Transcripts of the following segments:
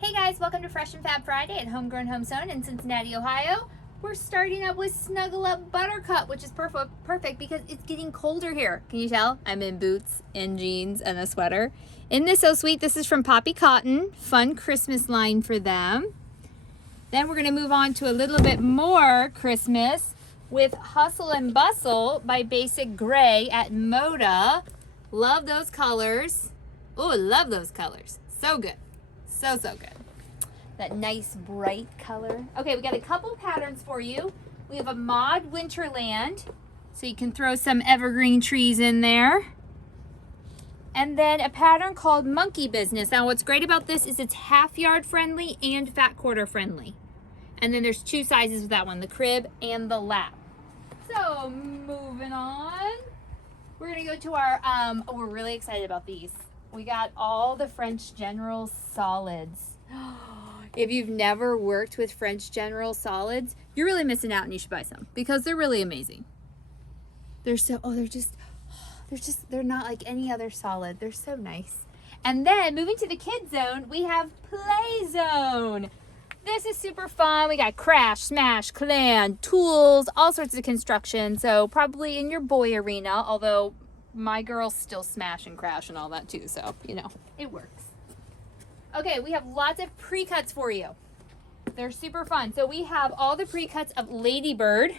Hey guys, welcome to Fresh and Fab Friday at Homegrown Home Sewn in Cincinnati, Ohio. We're starting up with Snuggle Up Buttercup, which is perfect because it's getting colder here. Can you tell? I'm in boots and jeans and a sweater. Isn't this so sweet? This is from Poppie Cotton. Fun Christmas line for them. Then we're going to move on to a little bit more Christmas with Hustle and Bustle by BASICGREY at Moda. Love those colors. Oh, love those colors. So good. So good. That nice bright color. Okay, we got a couple patterns for you. We have a Mod Winterland, so you can throw some evergreen trees in there. And then a pattern called Monkey Business. Now what's great about this is it's half yard friendly and fat quarter friendly. And then there's two sizes with that one, the crib and the lap. So moving on, we're gonna go to our, we're really excited about these. We got all the French General solids. If you've never worked with French General solids, you're really missing out and you should buy some because they're really amazing. They're so, they're not like any other solid. They're so nice. And then moving to the kids zone, we have Play Zone. This is super fun. We got crash, smash, clan, tools, all sorts of construction. So probably in your boy arena, although my girls still smash and crash and all that too, so you know it works. Okay, we have lots of pre-cuts for you. They're super fun. So we have all the pre-cuts of Ladybird.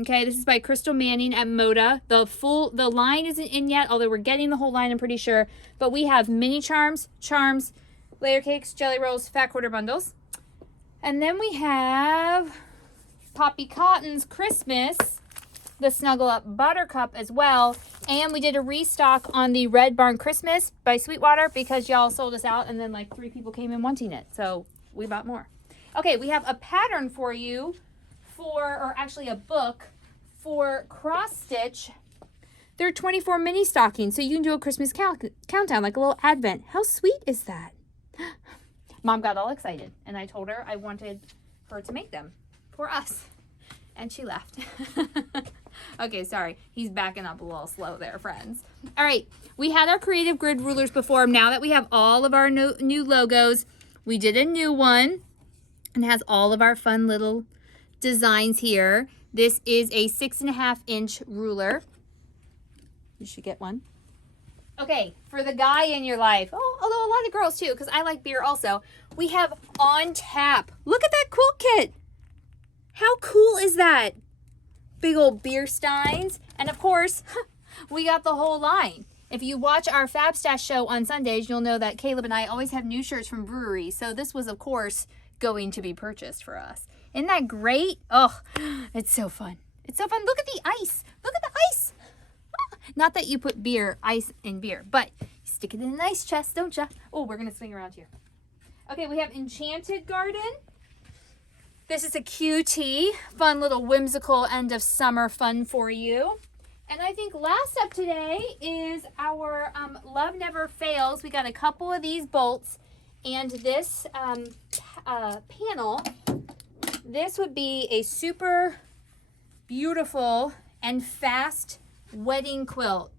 Okay, this is by Crystal Manning at Moda. The line isn't in yet, although we're getting the whole line, I'm pretty sure. But we have mini charms, layer cakes, jelly rolls, fat quarter bundles. And then we have Poppie Cotton's Christmas, the Snuggle Up Buttercup as well. And we did a restock on the Red Barn Christmas by Sweetwater because y'all sold us out and then like 3 people came in wanting it. So we bought more. Okay, we have a pattern for you or actually a book for cross stitch. There are 24 mini stockings, so you can do a Christmas countdown, like a little advent. How sweet is that? Mom got all excited and I told her I wanted her to make them for us. And she left. Okay, sorry. He's backing up a little slow there, friends. All right, we had our creative grid rulers before. Now that we have all of our new logos, we did a new one and has all of our fun little designs here. This is a 6.5-inch ruler. You should get one. Okay, for the guy in your life, although a lot of girls too, because I like beer also, we have On Tap. Look at that quilt kit. How cool is that? Big old beer steins. And of course, we got the whole line. If you watch our Fab Stash show on Sundays, you'll know that Caleb and I always have new shirts from breweries. So this was, of course, going to be purchased for us. Isn't that great? Oh, it's so fun. It's so fun. Look at the ice. Look at the ice. Not that you put ice in beer, but you stick it in an ice chest, don't you? Oh, we're going to swing around here. Okay, we have Enchanted Garden. This is a QT, fun little whimsical end of summer fun for you. And I think last up today is our Love Never Fails. We got a couple of these bolts and this panel. This would be a super beautiful and fast wedding quilt.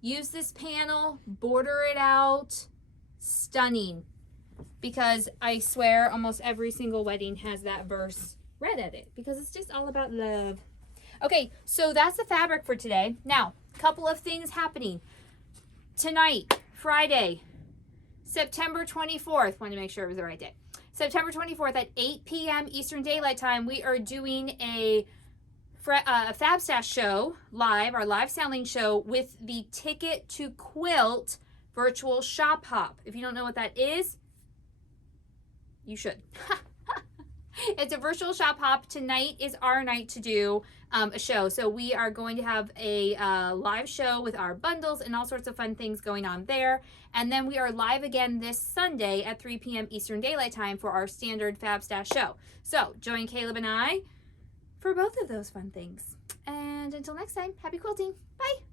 Use this panel, border it out, stunning. Because I swear almost every single wedding has that verse read at it because it's just all about love. Okay, so that's the fabric for today. Now, a couple of things happening. Tonight, Friday, September 24th, wanted to make sure it was the right day. September 24th at 8 p.m. Eastern Daylight Time, we are doing a Fab Stash show live, our live selling show with the Ticket to Quilt virtual shop hop. If you don't know what that is, you should. It's a virtual shop hop. Tonight is our night to do a show. So we are going to have a live show with our bundles and all sorts of fun things going on there. And then we are live again this Sunday at 3 p.m. Eastern Daylight Time for our standard Fab Stash show. So join Caleb and I for both of those fun things. And until next time, happy quilting. Bye.